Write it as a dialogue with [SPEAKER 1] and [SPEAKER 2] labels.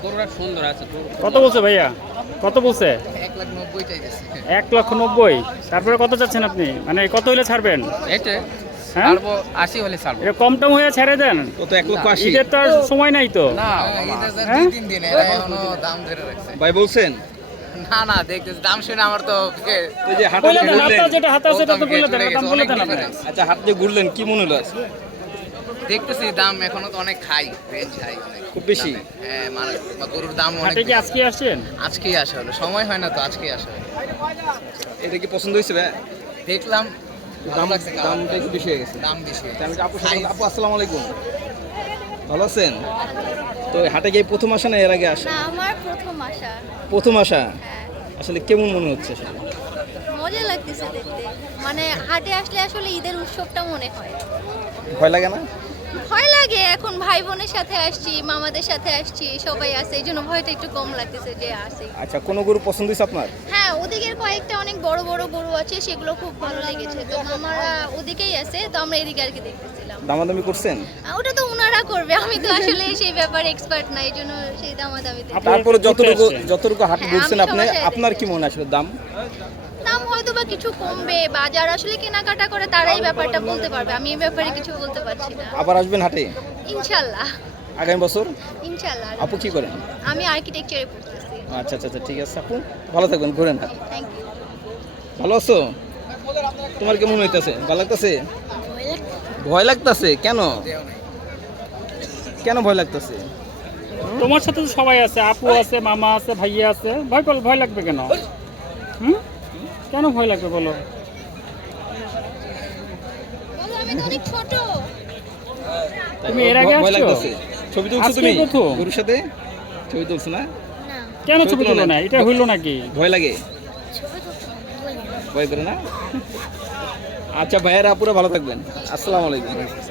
[SPEAKER 1] গরুটা সুন্দর আছে।
[SPEAKER 2] কত বলছে ভাইয়া, কত বলছে?
[SPEAKER 1] 1,90,000 চাইতেছে।
[SPEAKER 2] 1,90,000। তারপরে কত চাচ্ছেন আপনি, মানে কত হইলে ছাড়বেন?
[SPEAKER 1] এটা
[SPEAKER 2] হ্যাঁ,
[SPEAKER 1] ছাড়বো 80 হলে ছাড়বো।
[SPEAKER 2] এটা কম টম হয়ে ছেড়ে দেন।
[SPEAKER 3] কত 1,80,000?
[SPEAKER 2] ঈদের তো আর সময় নাই তো।
[SPEAKER 1] না
[SPEAKER 2] হ্যাঁ?
[SPEAKER 1] 2-3 দিন এখনো দাম ধরে রাখছে।
[SPEAKER 3] ভাই বলছেন
[SPEAKER 1] না না দেখতেছি দাম শুনে আমার তো
[SPEAKER 3] ওই যে হাটে
[SPEAKER 2] বলে
[SPEAKER 3] যে
[SPEAKER 2] দেন,
[SPEAKER 3] ঘুরলেন,
[SPEAKER 2] আপনার যেটা হাতে আছে সেটা তো বলে দেন, দাম বলে দেন আপনি।
[SPEAKER 3] আচ্ছা হাট যে ঘুরলেন কি মনে হলো আজকে?
[SPEAKER 1] দেখতেছি দাম এখনো তো অনেক হাই, রেঞ্জ হাই অনেক।
[SPEAKER 3] খুব বেশি?
[SPEAKER 1] হ্যাঁ মানে গরুর দাম অনেক
[SPEAKER 2] হাটে কি
[SPEAKER 1] বেশি।
[SPEAKER 2] আজকে আসছেন?
[SPEAKER 1] আজকেই আসা হলো, সময় হয় না তো আজকেই আসা হলো।
[SPEAKER 3] এটা কি পছন্দ হয়েছে ভাই?
[SPEAKER 1] দেখলাম ভালো
[SPEAKER 3] দাম
[SPEAKER 1] লাগছে,
[SPEAKER 3] দামটা একটু বেশি হয়ে গেছে।
[SPEAKER 1] দাম বেশি।
[SPEAKER 3] তা আমি একটু আপুর সাথে আপু আসসালামু আলাইকুম, ভালো আছেন? তো এই হাটে গিয়ে প্রথম আসা না এর আগে আসা?
[SPEAKER 4] না, আমার প্রথম আসা।
[SPEAKER 3] প্রথম আসা।
[SPEAKER 4] হ্যাঁ,
[SPEAKER 3] আসলে কেমন মনে হচ্ছে সেটা?
[SPEAKER 4] মজা লাগতেছে দেখতে। মানে হাটে আসলে আসলে ঈদের উৎসবটা মনে হয়।
[SPEAKER 3] ভয় লাগে না?
[SPEAKER 4] ভয় লাগে, এখন ভাই বোনের সাথে আসছি, মামাদের সাথে আসছি, সবাই আছে, এই জন্য ভয়টা একটু কম লাগতেছে যে আসি।
[SPEAKER 3] আচ্ছা কোন গরু পছন্দ হয়েছে আপনার?
[SPEAKER 4] হ্যাঁ, ওদিকের কয়েকটা অনেক বড় বড় গরু আছে, সেগুলো খুব ভালো লেগেছে। তো মামারা ওদিকেই আছে, তো আমরা এদিকে আর কি দেখতেছিলাম।
[SPEAKER 3] দামাদামি করছেন?
[SPEAKER 4] ওটা তো ওনারা করবে, আমি তো আসলে সেই ব্যাপারে এক্সপার্ট না, এই জন্য সেই দামাদামি দেখি।
[SPEAKER 3] তারপরে যতটুকু
[SPEAKER 2] আসছেন।
[SPEAKER 3] যতটুকু হাটে
[SPEAKER 4] হ্যাঁ,
[SPEAKER 3] ঘুরছেন
[SPEAKER 4] আমি
[SPEAKER 3] আপনি,
[SPEAKER 4] সবার সাথে
[SPEAKER 3] আপনার কি
[SPEAKER 4] দেখেছি।
[SPEAKER 3] মনে হয় আসলে দাম?
[SPEAKER 4] দাম হয়তো বা কিছু কমবে, বা যারা আসলে কেনাকাটা করে তারাই ব্যাপারটা বলতে পারবে, আমি এই ব্যাপারে কিছু বলতে পারছি না।
[SPEAKER 3] আবার আসবেন হাটে
[SPEAKER 4] ইনশাল্লাহ,
[SPEAKER 3] আগামী বছর?
[SPEAKER 4] ইনশাল্লাহ।
[SPEAKER 3] আপু কি করেন?
[SPEAKER 4] আমি আর্কিটেকচারে পড়তেছি।
[SPEAKER 3] আচ্ছা আচ্ছা আচ্ছা, ঠিক আছে আপু, ভালো থাকবেন, ঘুরেন হাট।
[SPEAKER 4] Thank you.
[SPEAKER 3] ভালো আছো? তোমার কেমন হইতাছে? ভালো লাগতাছে? ভয় লাগতাছে কেন? কেন ভয় লাগতাছে?
[SPEAKER 2] তোমার সাথে তো সবাই আছে, আপু আছে, মামা আছে, ভাইয়া আছে, ভয় লাগবে কেন? হুম, কেন ভয় লাগবে বলো?
[SPEAKER 4] বলো, আমি তো অনেক ছোট।
[SPEAKER 2] তুমি এর আগে
[SPEAKER 3] ভয়
[SPEAKER 2] আসছো?
[SPEAKER 3] লাগতাছে? ছবি তুলছো
[SPEAKER 2] আজকে
[SPEAKER 3] তুমি
[SPEAKER 2] প্রথম?
[SPEAKER 3] গরুর সাথে? ছবি তুলছো না?
[SPEAKER 4] না,
[SPEAKER 2] কেন ছবি
[SPEAKER 3] ছবি
[SPEAKER 2] তুলো
[SPEAKER 3] তুলো
[SPEAKER 2] না?
[SPEAKER 3] না।
[SPEAKER 2] এটা হইলো নাকি?
[SPEAKER 3] ভয় লাগে?
[SPEAKER 4] ছোট ছোট বলি না।
[SPEAKER 3] ভয় করে না? আচ্ছা ভাইয়েরা আপুরা ভালো থাকবেন, আসসালামু আলাইকুম।